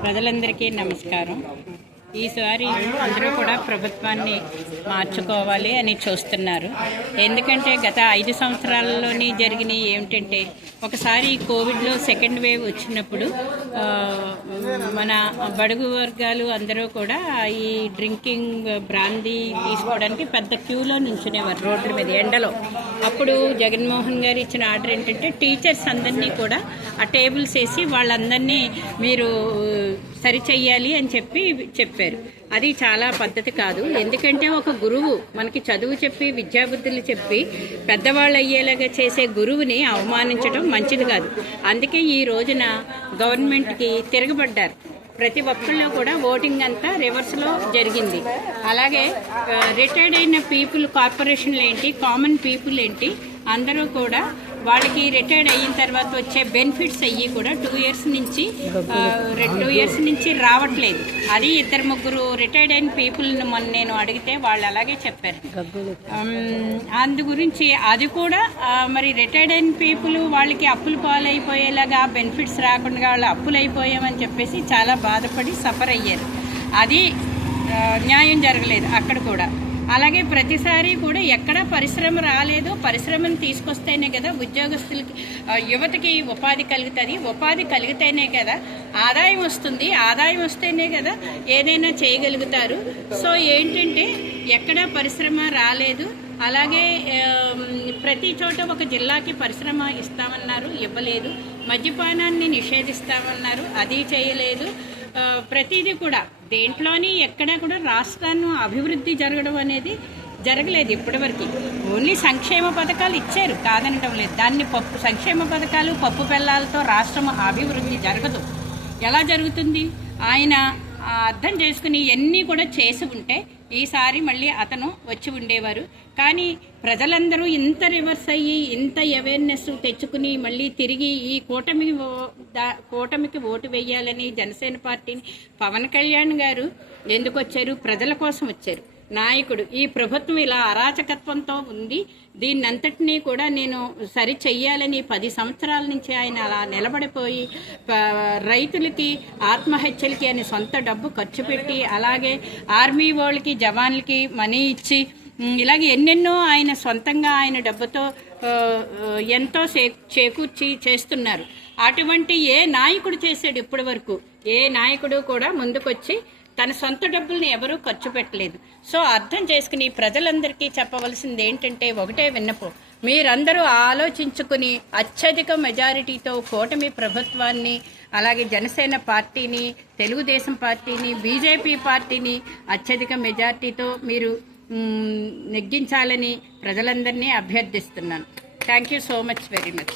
ప్రజలందరికీ నమస్కారం. ఈసారి అందరూ కూడా ప్రభుత్వాన్ని మార్చుకోవాలి అని చూస్తున్నారు. ఎందుకంటే గత ఐదు సంవత్సరాలలోని జరిగినవి ఏమిటంటే ఒకసారి కోవిడ్లో సెకండ్ వేవ్ వచ్చినప్పుడు మన బడుగు వర్గాలు అందరూ కూడా ఈ డ్రింకింగ్ బ్రాందీ తీసుకోవడానికి పెద్ద క్యూలో నించునేవారు రోడ్ల మీద ఎండలో. అప్పుడు జగన్మోహన్ గారు ఇచ్చిన ఆర్డర్ ఏంటంటే టీచర్స్ అందరినీ కూడా ఆ టేబుల్స్ వేసి వాళ్ళందరినీ మీరు సరిచెయ్యాలి అని చెప్పి చెప్పారు. అది చాలా పద్ధతి కాదు. ఎందుకంటే ఒక గురువు మనకి చదువు చెప్పి విద్యాబుద్ధులు చెప్పి పెద్దవాళ్ళు అయ్యేలాగా చేసే గురువుని అవమానించడం మంచిది కాదు. అందుకే ఈ రోజున గవర్నమెంట్కి తిరగబడ్డారు. ప్రతి ఒక్కళ్ళు కూడా ఓటింగ్ అంతా రివర్స్లో జరిగింది. అలాగే రిటైర్డ్ అయిన పీపుల్ కార్పొరేషన్లు ఏంటి కామన్ పీపుల్ ఏంటి అందరూ కూడా వాళ్ళకి రిటైర్డ్ అయిన తర్వాత వచ్చే బెనిఫిట్స్ అయ్యి కూడా టూ ఇయర్స్ నుంచి టూ ఇయర్స్ నుంచి రావట్లేదు. అది ఇద్దరు ముగ్గురు రిటైర్డ్ అయిన పీపుల్ని మొన్న నేను అడిగితే వాళ్ళు అలాగే చెప్పారు. అందు గురించి అది కూడా మరి రిటైర్డ్ అయిన పీపుల్ వాళ్ళకి అప్పులు పాలైపోయేలాగా బెనిఫిట్స్ రాకుండా వాళ్ళు అప్పులు అయిపోయామని చెప్పేసి చాలా బాధపడి సఫర్ అయ్యారు. అది న్యాయం జరగలేదు అక్కడ కూడా. అలాగే ప్రతిసారి కూడా ఎక్కడ పరిశ్రమ రాలేదు. పరిశ్రమను తీసుకొస్తేనే కదా ఉద్యోగస్తులకి యువతకి ఉపాధి కలుగుతుంది. ఉపాధి కలిగితేనే కదా ఆదాయం వస్తుంది. ఆదాయం వస్తేనే కదా ఏదైనా చేయగలుగుతారు. సో ఏంటంటే ఎక్కడ పరిశ్రమ రాలేదు. అలాగే ప్రతి చోట ఒక జిల్లాకి పరిశ్రమ ఇస్తామన్నారు ఇవ్వలేదు. మద్యపానాన్ని నిషేధిస్తామన్నారు అది చేయలేదు. ప్రతిదీ కూడా. దేంట్లోని ఎక్కడా కూడా రాష్ట్రాన్ని అభివృద్ధి జరగడం అనేది జరగలేదు ఇప్పటివరకు. ఓన్లీ సంక్షేమ పథకాలు ఇచ్చారు కాదనటం లేదు. దాన్ని పప్పు సంక్షేమ పథకాలు పప్పు బెల్లాలతో రాష్ట్రం అభివృద్ధి జరగదు. ఎలా జరుగుతుంది? ఆయన అర్థం చేసుకుని ఇవన్నీ కూడా చేసి ఉంటే ఈసారి మళ్ళీ అతను వచ్చి ఉండేవారు. కానీ ప్రజలందరూ ఇంత రివర్స్ అయ్యి ఇంత అవేర్నెస్ తెచ్చుకుని మళ్ళీ తిరిగి ఈ కూటమికి ఓ- కూటమికి ఓటు వేయాలని జనసేన పార్టీని పవన్ కళ్యాణ్ గారు ఎందుకు వచ్చారు? ప్రజల కోసం వచ్చారు. నాయకుడు. ఈ ప్రభుత్వం ఇలా అరాచకత్వంతో ఉంది. దీన్నంతటినీ కూడా నేను సరి చెయ్యాలని పది సంవత్సరాల నుంచి ఆయన అలా నిలబడిపోయి రైతులకి ఆత్మహత్యలకి అని సొంత డబ్బు ఖర్చు పెట్టి అలాగే ఆర్మీ వాళ్ళకి జవాన్లకి మనీ ఇచ్చి ఇలాగే ఎన్నెన్నో ఆయన సొంతంగా ఆయన డబ్బుతో ఎంతో చే- చేకూర్చి చేస్తున్నారు. అటువంటి ఏ నాయకుడు చేశాడు ఇప్పటి వరకు? ఏ నాయకుడు కూడా ముందుకొచ్చి తన సొంత డబ్బుల్ని ఎవరూ ఖర్చు పెట్టలేదు. సో అర్థం చేసుకుని ప్రజలందరికీ చెప్పవలసింది ఏంటంటే ఒకటే విన్నపం. మీరందరూ ఆలోచించుకుని అత్యధిక మెజారిటీతో కూటమి ప్రభుత్వాన్ని అలాగే జనసేన పార్టీని తెలుగుదేశం పార్టీని బీజేపీ పార్టీని అత్యధిక మెజారిటీతో మీరు నెగ్గించాలని ప్రజలందరినీ అభ్యర్థిస్తున్నాను. Thank you so much very much